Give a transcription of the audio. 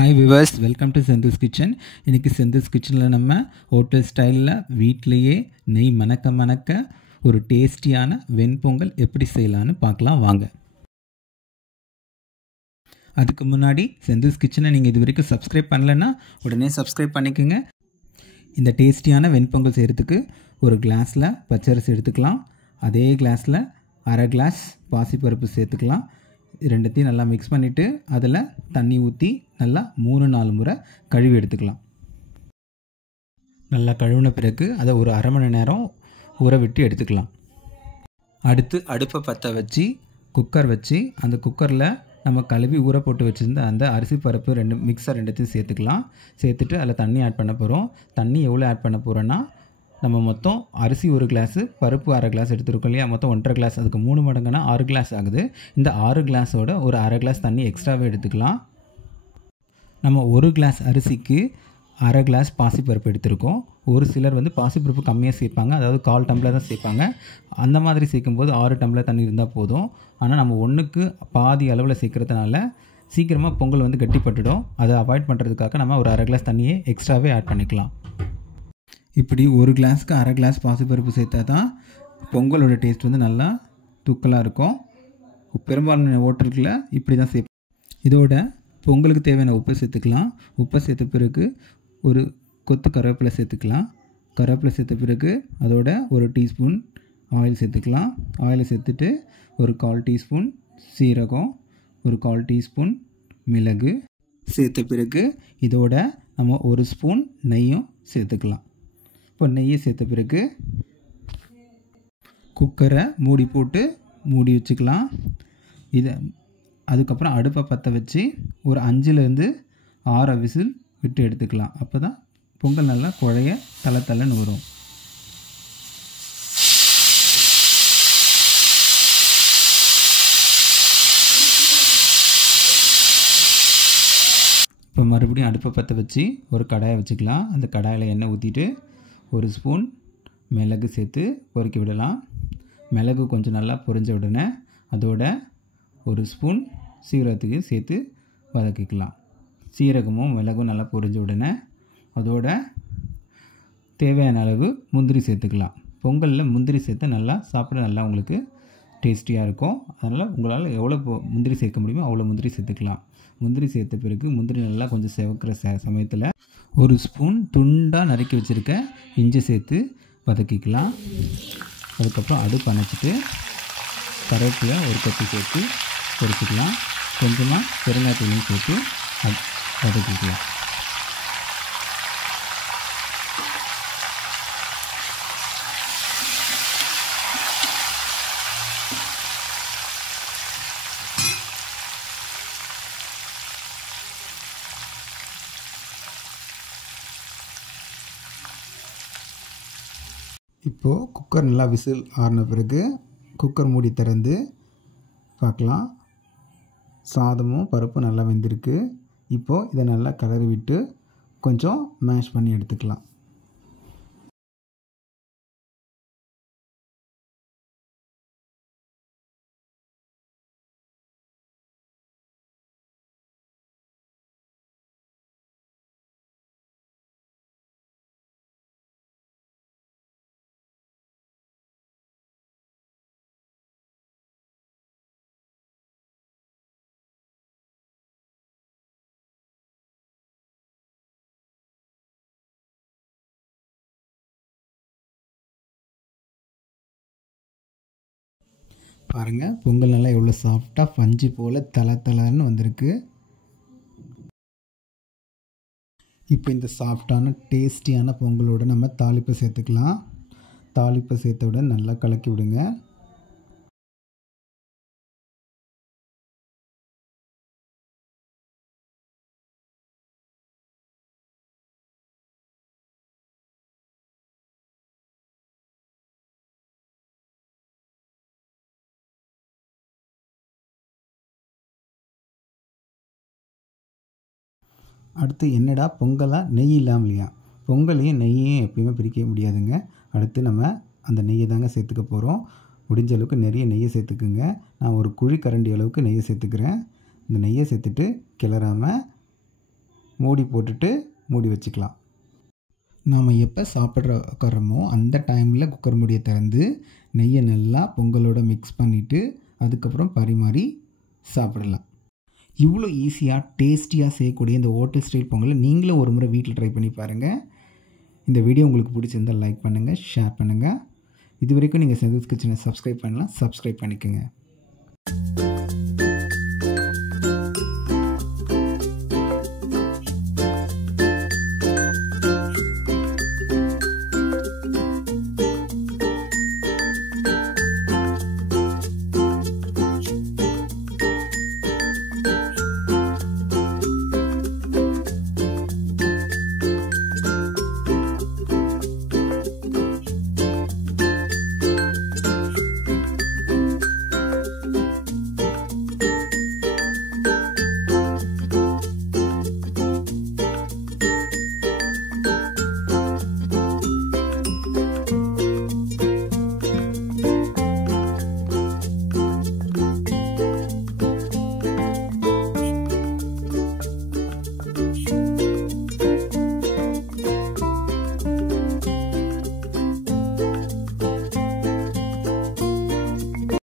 Hi viewers, welcome to Senthil's kitchen. இன்றைக்கி செந்தில்ஸ் கிச்சனில் நம்ம ஹோட்டல் ஸ்டைலில் வீட்டிலையே நெய் மணக்க மணக்க ஒரு டேஸ்டியான வெண்பொங்கல் எப்படி செய்யலான்னு பார்க்கலாம் வாங்க. அதுக்கு முன்னாடி செந்தில்ஸ் கிச்சனை நீங்கள் இது வரைக்கும் சப்ஸ்கிரைப் பண்ணலைன்னா உடனே சப்ஸ்கிரைப் பண்ணிக்கோங்க. இந்த டேஸ்டியான வெண்பொங்கல் செய்கிறதுக்கு ஒரு கிளாஸில் பச்சரிசி எடுத்துக்கலாம். அதே கிளாஸில் அரை கிளாஸ் பாசிப்பருப்பு சேர்த்துக்கலாம். ரெண்டுத்தையும் நல்லா மிக்ஸ் பண்ணிவிட்டு அதில் தண்ணி ஊற்றி நல்லா 3-4 முறை கழுவி எடுத்துக்கலாம். நல்லா கழுவின பிறகு அதை ஒரு அரை மணி நேரம் ஊற விட்டு எடுத்துக்கலாம். அடுத்து அடுப்பை பற்ற வச்சு குக்கர் வச்சு அந்த குக்கரில் நம்ம கழுவி ஊற போட்டு வச்சுருந்த அந்த அரிசி பருப்பு ரெண்டுத்தையும் சேர்த்துக்கலாம். சேர்த்துட்டு அதில் தண்ணி ஆட் பண்ண போகிறோம். தண்ணி எவ்வளோ ஆட் பண்ண போகிறோன்னா, நம்ம மொத்தம் அரிசி 1 கிளாஸு, பருப்பு அரை கிளாஸ் எடுத்துருக்கோம் இல்லையா, மொத்தம் 1.5 கிளாஸ். அதுக்கு 3 மடங்குனா 6 கிளாஸ் ஆகுது. இந்த 6 கிளாஸோட ஒரு அரை கிளாஸ் தண்ணி எக்ஸ்ட்ராவே எடுத்துக்கலாம். நம்ம 1 கிளாஸ் அரிசிக்கு அரை கிளாஸ் பாசிப்பருப்பு எடுத்திருக்கோம். ஒரு சிலர் பாசிப்பருப்பு கம்மியாக சேர்ப்பாங்க, அதாவது 1/4 டம்ளர் தான் சேர்ப்பாங்க. அந்த மாதிரி சேர்க்கும்போது 6 டம்ளர் தண்ணி இருந்தால் போதும். ஆனால் நம்ம 1க்கு பாதி அளவில் சேர்க்குறதுனால சீக்கிரமாக பொங்கல் கட்டிப்பட்டுடும். அதை அவாய்ட் பண்ணுறதுக்காக நம்ம ஒரு அரை கிளாஸ் தண்ணியை எக்ஸ்ட்ராவே ஆட் பண்ணிக்கலாம். இப்படி 1 கிளாஸ்க்கு அரை கிளாஸ் பாசிப்பருப்பு சேர்த்தா தான் பொங்கலோட டேஸ்ட் நல்லா தூக்கலாக இருக்கும். பெரும்பாலான ஹோட்டல்களில் இப்படி தான் சேர்ப்போம். இதோட பொங்கலுக்கு தேவையான உப்பை சேர்த்துக்கலாம். உப்பை சேர்த்த பிறகு ஒரு கொத்து கருவேப்பிலை சேர்த்துக்கலாம். கருவேப்பிலை சேர்த்த பிறகு அதோட 1 டீஸ்பூன் ஆயில் சேர்த்துக்கலாம். ஆயிலை சேர்த்துட்டு ஒரு 1/4 டீஸ்பூன் சீரகம், ஒரு 1/4 டீஸ்பூன் மிளகு சேர்த்த பிறகு இதோட நம்ம 1 ஸ்பூன் நெய்யும் சேர்த்துக்கலாம். இப்போ நெய்யை சேர்த்த பிறகு குக்கரை மூடி போட்டு மூடி வச்சுக்கலாம். அதுக்கப்புறம் அடுப்பை பற்ற வச்சு ஒரு 5லேருந்து 6 விசில் விட்டு எடுத்துக்கலாம். அப்போ தான் பொங்கல் நல்லா குழைய தளன்னு வரும். இப்போ மறுபடியும் அடுப்பை பற்ற வச்சு ஒரு கடாயை வச்சுக்கலாம். அந்த கடாயில் எண்ணெய் ஊற்றிட்டு 1 ஸ்பூன் மிளகு சேர்த்து பொறுக்கி விடலாம். மிளகு கொஞ்சம் நல்லா பொரிஞ்ச உடனே அதோட 1 ஸ்பூன் சீரகத்துக்கு சேர்த்து வதக்கிக்கலாம். சீரகமும் மிளகும் நல்லா பொரிஞ்ச உடனே அதோட தேவையான அளவு முந்திரி சேர்த்துக்கலாம். பொங்கலில் முந்திரி சேர்த்து நல்லா சாப்பிட நல்லா உங்களுக்கு டேஸ்டியாக இருக்கும். அதனால் உங்களால் எவ்வளோ முந்திரி சேர்க்க முடியுமோ அவ்வளோ முந்திரி சேர்த்துக்கலாம். முந்திரி சேர்த்த பிறகு முந்திரி நல்லா கொஞ்சம் செவக்கிற சமயத்தில் 1 ஸ்பூன் துண்டாக நறுக்கி வச்சுருக்க இஞ்சி சேர்த்து வதக்கிக்கலாம். அதுக்கப்புறம் அடுப்பு அணைச்சிட்டு கருவேப்பிலை ஒரு கொத்து சேர்த்து பொரிச்சிக்கலாம். கொஞ்சமாக பெருங்காயத்தூளையும் சேர்த்து வதக்கிக்கலாம். இப்போது குக்கர் நல்லா விசில் ஆறின பிறகு குக்கர் மூடி திறந்து பார்க்கலாம். சாதமும் பருப்பும் நல்லா வெந்திருக்கு. இப்போது இதை நல்லா கிளறி விட்டு கொஞ்சம் மேஷ் பண்ணி எடுத்துக்கலாம். பாருங்கள், பொங்கல் நல்லா எவ்வளோ சாஃப்டாக பஞ்சு போல் தளன்னு வந்திருக்கு. இப்போ இந்த சாஃப்டான டேஸ்டியான பொங்கலோடு நம்ம தாளிப்பை சேர்த்துக்கலாம். தாளிப்பை சேர்த்தவுடன் நல்லா கலக்கி விடுங்க. அடுத்து என்னடா பொங்கலாக நெய் இல்லாமலையா? பொங்கலையும் நெய்யையும் எப்பயுமே பிரிக்க முடியாதுங்க. அடுத்து நம்ம அந்த நெய்யை தாங்க சேர்த்துக்க போகிறோம். முடிஞ்ச அளவுக்கு நிறைய நெய்யை சேர்த்துக்குங்க. நான் ஒரு குழி கரண்டி அளவுக்கு நெய்யை சேர்த்துக்கிறேன். இந்த நெய்யை சேர்த்துட்டு கிளறாமல் மூடி போட்டுட்டு மூடி வச்சுக்கலாம். நாம் எப்போ சாப்பிட்ற உட்காரமோ அந்த டைமில் குக்கர் மூடியை திறந்து நெய்யை நல்லா பொங்கலோடு மிக்ஸ் பண்ணிவிட்டு அதுக்கப்புறம் பரிமாறி சாப்பிடலாம். இவ்வளோ ஈஸியாக டேஸ்டியாக செய்யக்கூடிய இந்த ஹோட்டல் ஸ்டைல் பொங்கலை நீங்களும் ஒரு முறை வீட்டில் ட்ரை பண்ணி பாருங்கள். இந்த வீடியோ உங்களுக்கு பிடிச்சிருந்தால் லைக் பண்ணுங்கள், ஷேர் பண்ணுங்கள். இது வரைக்கும் நீங்கள் செந்தில்ஸ் கிச்சனை சப்ஸ்கிரைப் பண்ணலாம், சப்ஸ்கிரைப் பண்ணிக்கோங்க.